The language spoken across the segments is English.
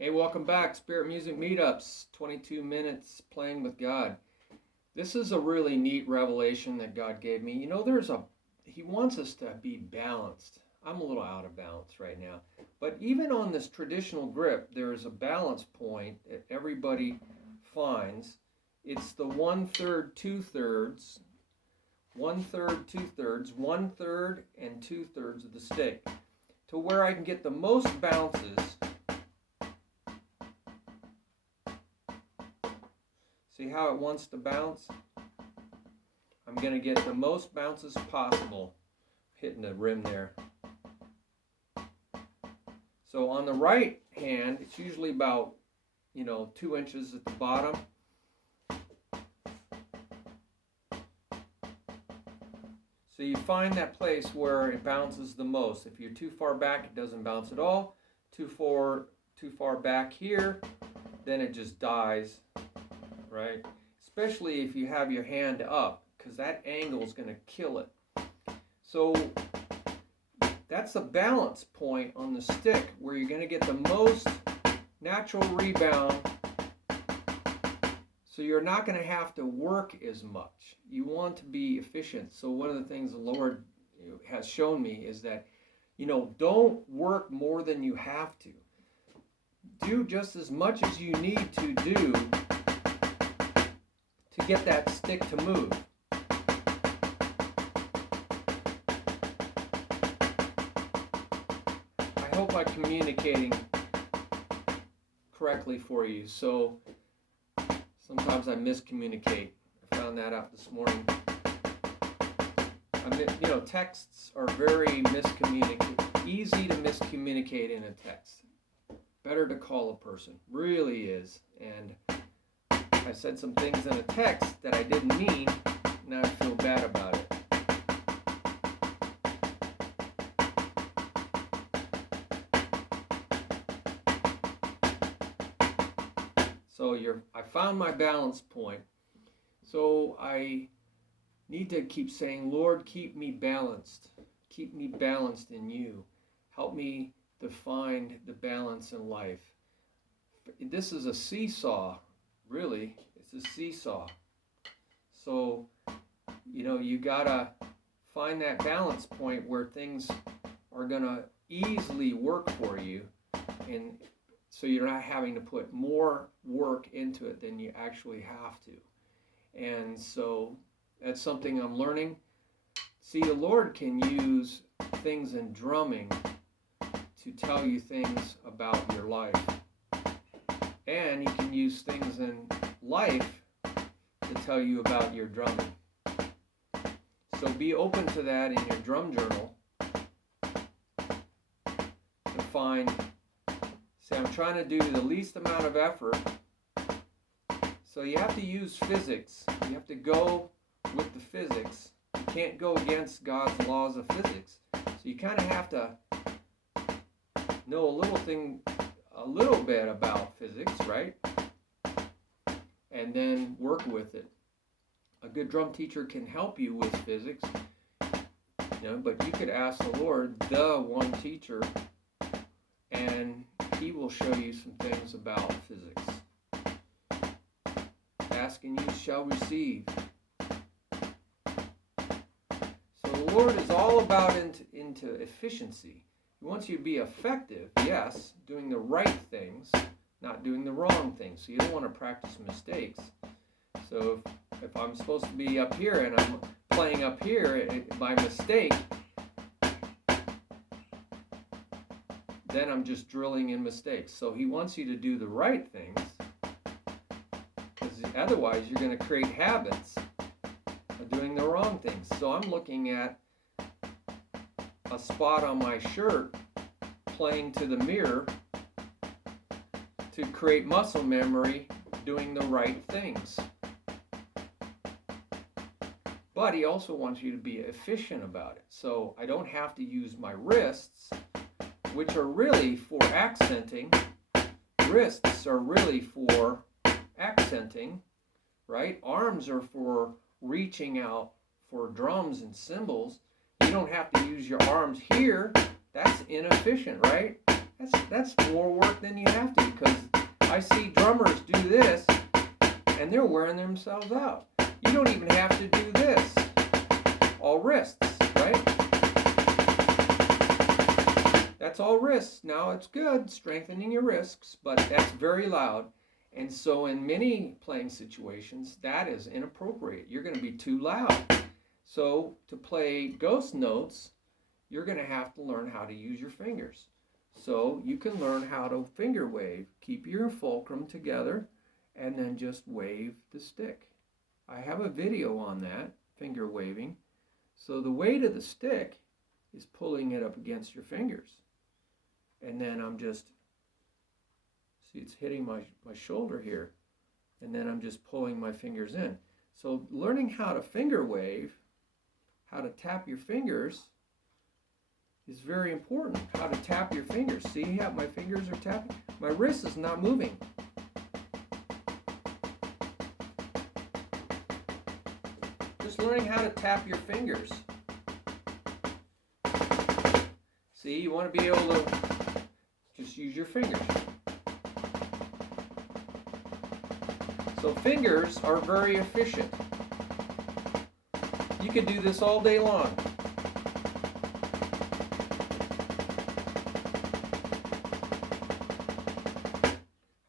Hey, welcome back. Spirit Music Meetups, 22 minutes playing with God. This is a really neat revelation that God gave me. You know, He wants us to be balanced. I'm a little out of balance right now. But even on this traditional grip, there is a balance point that everybody finds. It's the 1/3, 2/3, 1/3, 2/3, 1/3, and 2/3 of the stick, to where I can get the most bounces. See how it wants to bounce? I'm going to get the most bounces possible hitting the rim there. So on the right hand, it's usually about, 2 inches at the bottom. So you find that place where it bounces the most. If you're too far back, it doesn't bounce at all. Too far back here, then it just dies. Right? Especially if you have your hand up, because that angle is going to kill it. So that's a balance point on the stick where you're going to get the most natural rebound, so you're not going to have to work as much. You want to be efficient. So one of the things the Lord has shown me is that, don't work more than you have to. Do just as much as you need to do to get that stick to move. I hope I'm communicating correctly for you. So sometimes I miscommunicate. I found that out this morning. Texts are very easy to miscommunicate in a text. Better to call a person. Really is. And I said some things in a text that I didn't mean, now I feel bad about it. So I found my balance point. So I need to keep saying, Lord, keep me balanced. Keep me balanced in you. Help me to find the balance in life. This is a seesaw. Really, it's a seesaw. So, you gotta find that balance point where things are gonna easily work for you, and so you're not having to put more work into it than you actually have to. And so that's something I'm learning. See, the Lord can use things in drumming to tell you things about your life. And He can use things in life to tell you about your drumming. So be open to that in your drum journal to find, I'm trying to do the least amount of effort. So you have to use physics. You have to go with the physics. You can't go against God's laws of physics. So you kind of have to know a little bit about physics, right? And then work with it. A good drum teacher can help you with physics, but you could ask the Lord, the one teacher, and He will show you some things about physics. Ask and you shall receive. So the Lord is all about into efficiency. He wants you to be effective, yes, doing the right things, not doing the wrong things. So you don't want to practice mistakes. So if I'm supposed to be up here and I'm playing up here by mistake, then I'm just drilling in mistakes. So He wants you to do the right things, because otherwise you're going to create habits of doing the wrong things. So I'm looking at a spot on my shirt, playing to the mirror to create muscle memory, doing the right things. But He also wants you to be efficient about it. So I don't have to use my wrists, which are really for accenting. Wrists are really for accenting, right? Arms are for reaching out for drums and cymbals. You don't have to use your arms here. That's inefficient, right? That's more work than you have to, because I see drummers do this and they're wearing themselves out. You don't even have to do this. All wrists, right? That's all wrists. Now it's good, strengthening your wrists, but that's very loud. And so in many playing situations, that is inappropriate. You're going to be too loud. So to play ghost notes, you're going to have to learn how to use your fingers. So you can learn how to finger wave. Keep your fulcrum together and then just wave the stick. I have a video on that, finger waving. So the weight of the stick is pulling it up against your fingers. And then I'm just, see, it's hitting my shoulder here. And then I'm just pulling my fingers in. So learning how to finger wave, how to tap your fingers, is very important. How to tap your fingers. See how my fingers are tapping? My wrist is not moving. Just learning how to tap your fingers. See, you want to be able to just use your fingers. So fingers are very efficient. You can do this all day long.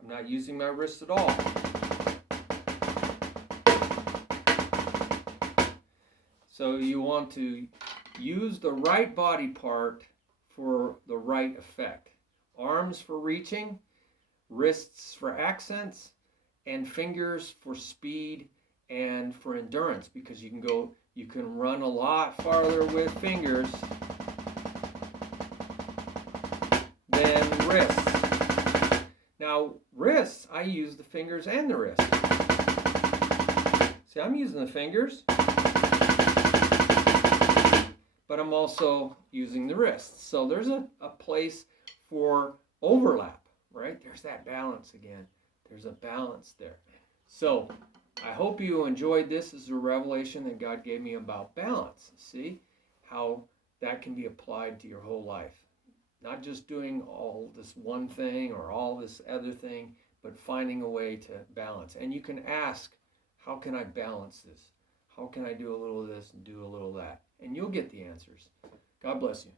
I'm not using my wrist at all. So you want to use the right body part for the right effect. Arms for reaching, wrists for accents, and fingers for speed and for endurance, because you can run a lot farther with fingers than wrists. Now wrists, I use the fingers and the wrists. See, I'm using the fingers, but I'm also using the wrists. So there's a place for overlap, right? There's that balance again. There's a balance there. So I hope you enjoyed this. This is a revelation that God gave me about balance. See how that can be applied to your whole life. Not just doing all this one thing or all this other thing, but finding a way to balance. And you can ask, how can I balance this? How can I do a little of this and do a little of that? And you'll get the answers. God bless you.